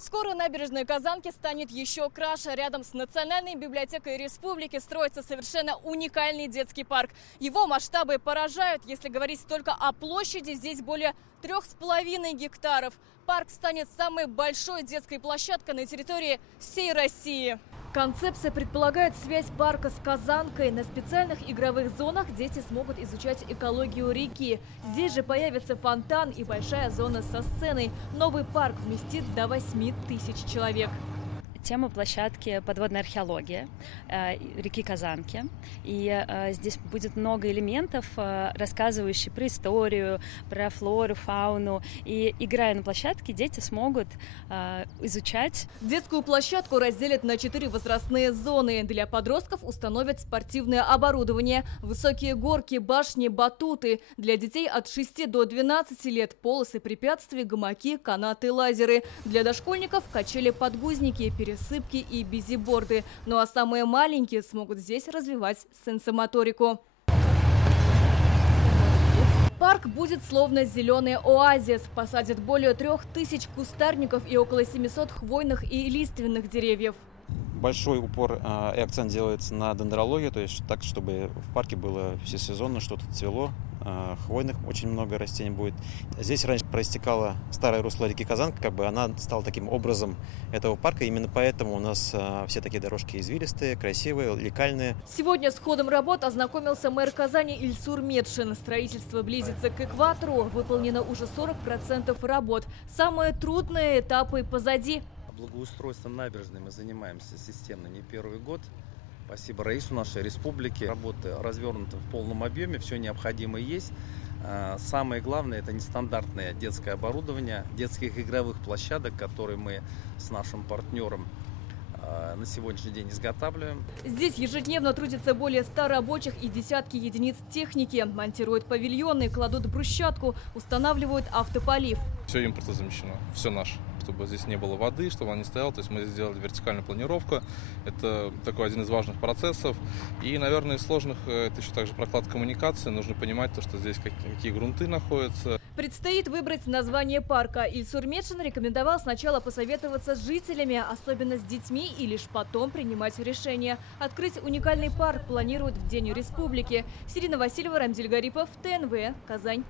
Скоро набережная Казанки станет еще краше. Рядом с Национальной библиотекой республики строится совершенно уникальный детский парк. Его масштабы поражают. Если говорить только о площади, здесь более 3,5 гектаров. Парк станет самой большой детской площадкой на территории всей России. Концепция предполагает связь парка с Казанкой. На специальных игровых зонах дети смогут изучать экологию реки. Здесь же появится фонтан и большая зона со сценой. Новый парк вместит до 8 тысяч человек. Тема площадки «Подводная археология» реки Казанки. И здесь будет много элементов, рассказывающих про историю, про флору, фауну. И играя на площадке, дети смогут изучать. Детскую площадку разделят на 4 возрастные зоны. Для подростков установят спортивное оборудование, высокие горки, башни, батуты. Для детей от 6 до 12 лет полосы препятствий, гамаки, канаты, лазеры. Для дошкольников качели-подгузники, пересыпки и бизиборды. Ну а самые маленькие смогут здесь развивать сенсомоторику. Парк будет словно зеленый оазис. Посадят более 3000 кустарников и около 700 хвойных и лиственных деревьев. Большой упор и акцент делается на дендрологию, то есть так, чтобы в парке было всесезонно, что-то цвело. Хвойных очень много растений будет. Здесь раньше проистекала старая русло реки Казанка, она стала таким образом этого парка. Именно поэтому у нас все такие дорожки извилистые, красивые, лекальные. Сегодня с ходом работ ознакомился мэр Казани Ильсур Метшин. Строительство близится к экватору. Выполнено уже 40% работ. Самые трудные этапы позади. Благоустройством набережной мы занимаемся системно не первый год. Спасибо раису нашей республики. Работы развернуты в полном объеме, все необходимое есть. Самое главное – это нестандартное детское оборудование, детских игровых площадок, которые мы с нашим партнером на сегодняшний день изготавливаем. Здесь ежедневно трудятся более 100 рабочих и десятки единиц техники. Монтируют павильоны, кладут брусчатку, устанавливают автополив. Все импортозамещено, все наше. Чтобы здесь не было воды, чтобы она не стояла. То есть мы сделали вертикальную планировку. Это такой один из важных процессов. И, наверное, из сложных это еще также прокладка коммуникации. Нужно понимать, что здесь какие грунты находятся. Предстоит выбрать название парка. Ильсур Метшин рекомендовал сначала посоветоваться с жителями, особенно с детьми, и лишь потом принимать решение. Открыть уникальный парк планируют в День республики. Сирина Васильева, Рамзиль Гарипов, ТНВ, Казань.